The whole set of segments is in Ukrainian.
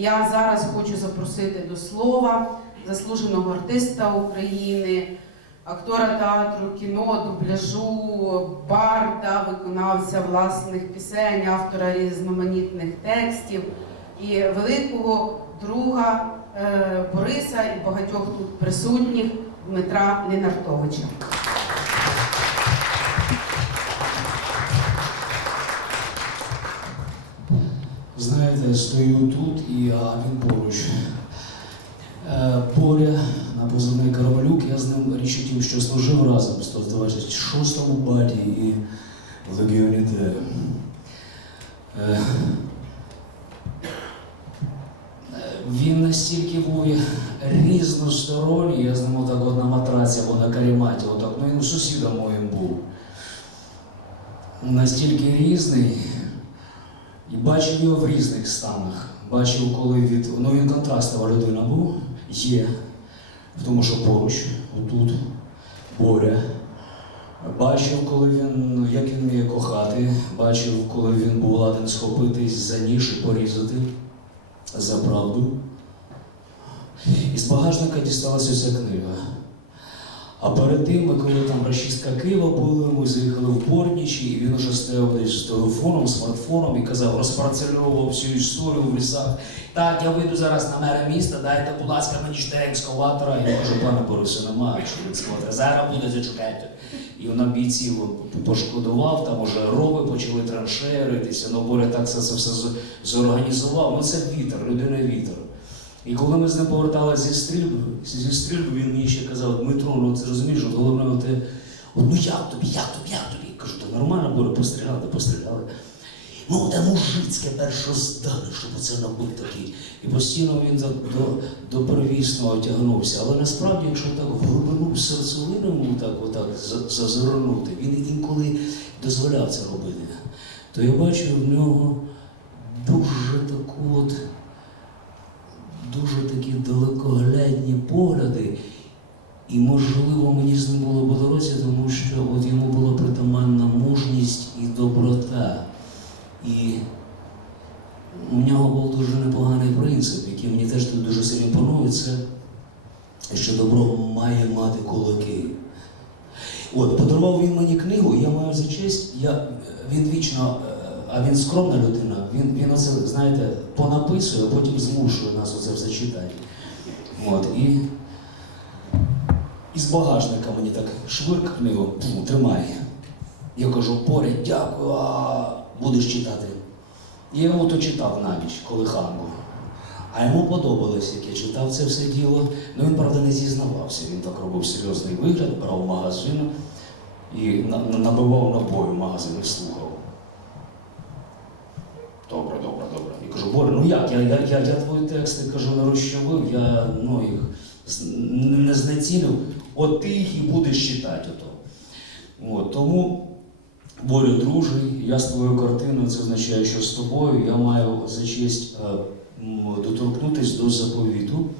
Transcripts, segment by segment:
Я зараз хочу запросити до слова заслуженого артиста України, актора театру, кіно, дубляжу, барда, виконавця власних пісень, автора різноманітних текстів і великого друга е, Бориса і багатьох тут присутніх Дмитра Лінартовича. Стою тут і а, він поруч. Е, Боря на позивний Каравалюк, я з ним річ що служив разом в 126-му баті і в Легіоні Д. Е, Він настільки був різносторонній, я з ним отак от на матраці або на каріматі, отак, ну він сусідом моїм був. Настільки різний, і бачив його в різних станах. Бачив, коли від. Ну він контрастова людина був, є. Тому, що поруч, отут, Боря. Бачив, коли він, як він вміє кохати, бачив, коли він був ладен схопитись за ніж і порізати за правду. І з багажника дісталася ця книга. А перед тим, коли там рашистка Києва були, ми заїхали в Порнічі, і він уже стояв десь з телефоном, смартфоном і казав, розпарцельовував всю історію в лісах. Так, я вийду зараз на мера міста, дайте, будь ласка, мені чотири екскаватора. Я кажу, пане Борисе, немає чотири екскаватора. Зараз буде зачекайте. І вона бійців пошкодував, там уже рови почали траншеритися, ну Боря так це, це все зорганізував. Ну це вітер, людина вітер. І коли ми з ним поверталися зі стрільби, зі стрільби, він мені ще казав, Дмитро, ну ти розумієш, от головне, от, ти, от, ну як тобі, як тобі, як тобі? Кажу, то нормально, Боря, постріляли, постріляли. Ну, те мужицьке перше здали, щоб це набити такий. І постійно він до, до первісного тягнувся. Але насправді, якщо так в глибину серцевину так отак зазирнути, він інколи дозволяв це робити, то я бачу в нього дуже таку от дуже такі далекоглядні погляди. І можливо мені з ним було по дорозі, тому що от йому була притаманна мужність і доброта. І у нього був дуже непоганий принцип, який мені теж тут дуже сильно імпонує, це що добро має мати кулаки. От, подарував він мені книгу, я маю за честь, я, він вічно, е, а він скромна людина, він, він оце, знаєте, понаписує, а потім змушує нас оце все читати. От, і, і з багажника мені так швирк книгу, пф, тримай. Я кажу, поряд, дякую, а будеш читати. Я йому то читав на ніч, коли хан був. А йому подобалось, як я читав це все діло. Ну він, правда, не зізнавався. Він так робив серйозний вигляд, брав магазин і на- на- набивав набою магазин і слухав. Добре, добре, добре. І кажу, Боря, ну як? Я, я, я, я твої тексти кажу, не розчавив, я ну, їх не знецінив. От ти їх і будеш читати. Ото. От, тому Борю, друже, я з твоєю картиною, це означає, що з тобою я маю за честь доторкнутись до заповіту.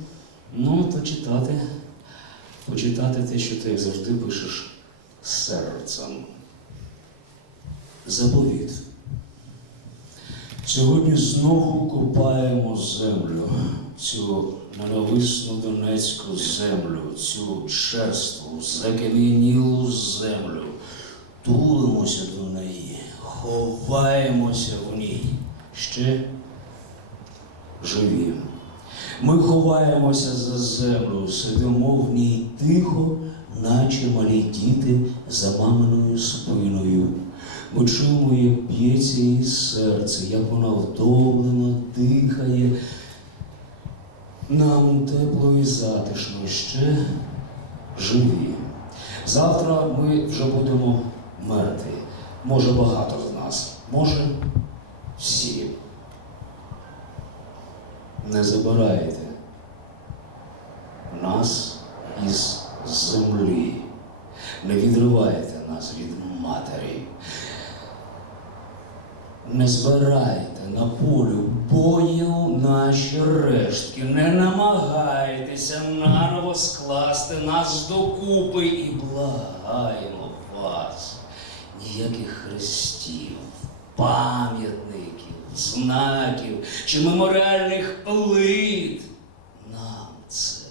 Ну, то читати, почитати те, що ти завжди пишеш серцем. Заповіт. Сьогодні знову копаємо землю, цю ненависну донецьку землю, цю черству, закам'янілу землю. Тулимося до неї, ховаємося в ній. Ще живі. Ми ховаємося за землю, сидимо в ній тихо, наче малі діти за маминою спиною. Ми чуємо, як б'ється її серце, як вона вдовлено дихає. Нам тепло і затишно ще живі. Завтра ми вже будемо мертві. Може багато з нас, може всі. Не забирайте нас із землі. Не відривайте нас від матері. Не збирайте на полю бою наші рештки, не намагайтеся наново скласти нас докупи і благаємо вас. Ніяких хрестів, пам'ятників, знаків чи меморіальних плит. Нам це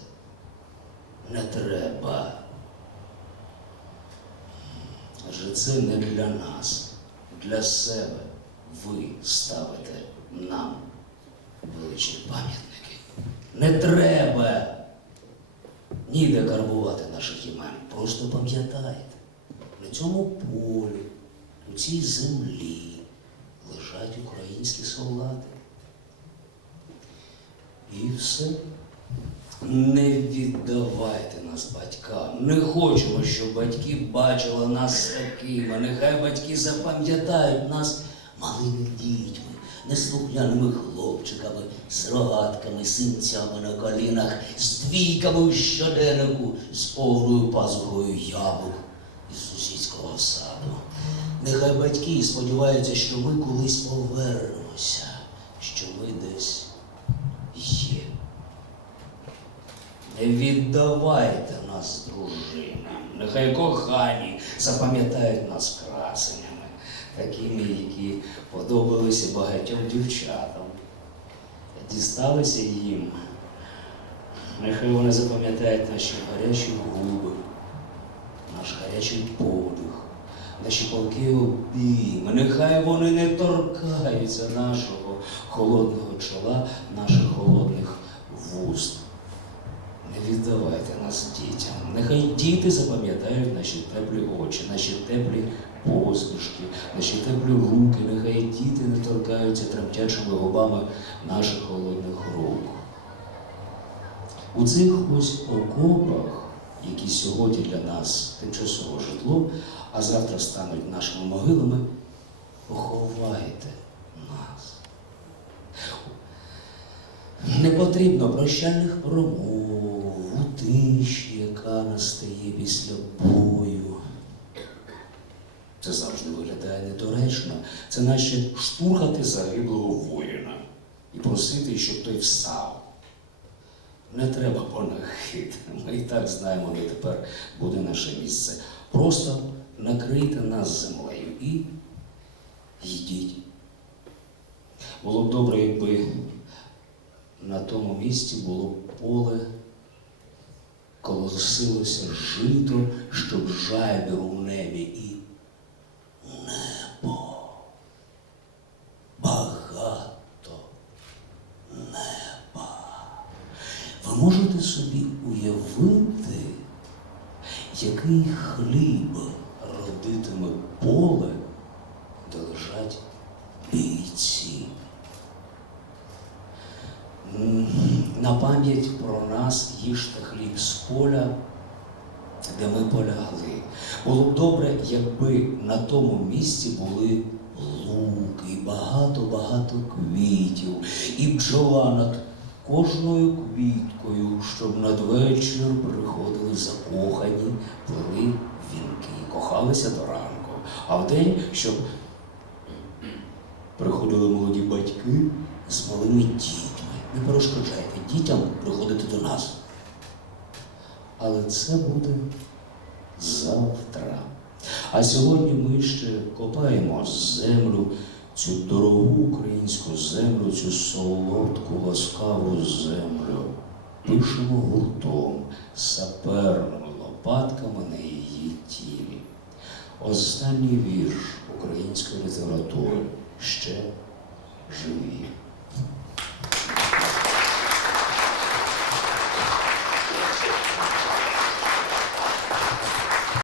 не треба. Адже це не для нас, для себе ви ставите нам величні пам'ятники. Не треба ніде карбувати наших імен. Просто пам'ятайте, на цьому полі, у цій землі лежать українські солдати. І все. Не віддавайте нас батькам. Не хочемо, щоб батьки бачили нас такими. Нехай батьки запам'ятають нас малими дітьми, неслухняними хлопчиками, з рогатками, синцями на колінах, з двійками у щоденнику, з повною пазухою яблук із сусідського саду. Нехай батьки сподіваються, що ми колись повернемося, що ми десь є. Не віддавайте нас дружинам, нехай кохані запам'ятають нас красенями, такими, які подобалися багатьом дівчатам. Дісталися їм. Нехай вони запам'ятають наші гарячі губи, наш гарячий подих, наші палки обійми. Нехай вони не торкаються нашого холодного чола, наших холодних вуст. Не віддавайте нас дітям. Нехай діти запам'ятають наші теплі очі, наші теплі посмішки, наші теплі руки. Нехай діти не торкаються тремтячими губами наших холодних рук. У цих ось окопах, сьогодні для нас тимчасове житло, а завтра стануть нашими могилами, поховайте нас. Не потрібно прощальних промов у тиші, яка настає після бою. Це завжди виглядає недоречно. Це наче штурхати загиблого воїна і просити, щоб той встав. Не треба понахид. Ми і так знаємо, де тепер буде наше місце. Просто накрийте нас землею і йдіть. Було б добре, якби на тому місці було поле, колосилося жито, щоб жайби у небі і небо. Який хліб родитиме поле, де лежать бійці. На пам'ять про нас їжте хліб з поля, де ми полягли. Було б добре, якби на тому місці були луки, багато-багато квітів, і бджола над кожною квіткою, щоб надвечір приходили закохані, плели вінки, кохалися до ранку. А вдень, щоб приходили молоді батьки з малими дітьми. Не перешкоджайте дітям приходити до нас. Але це буде завтра. А сьогодні ми ще копаємо землю, цю дорогу українську землю, цю солодку, ласкаву землю. Пишемо гуртом, саперними лопатками на її тілі. Останній вірш української літератури ще живі.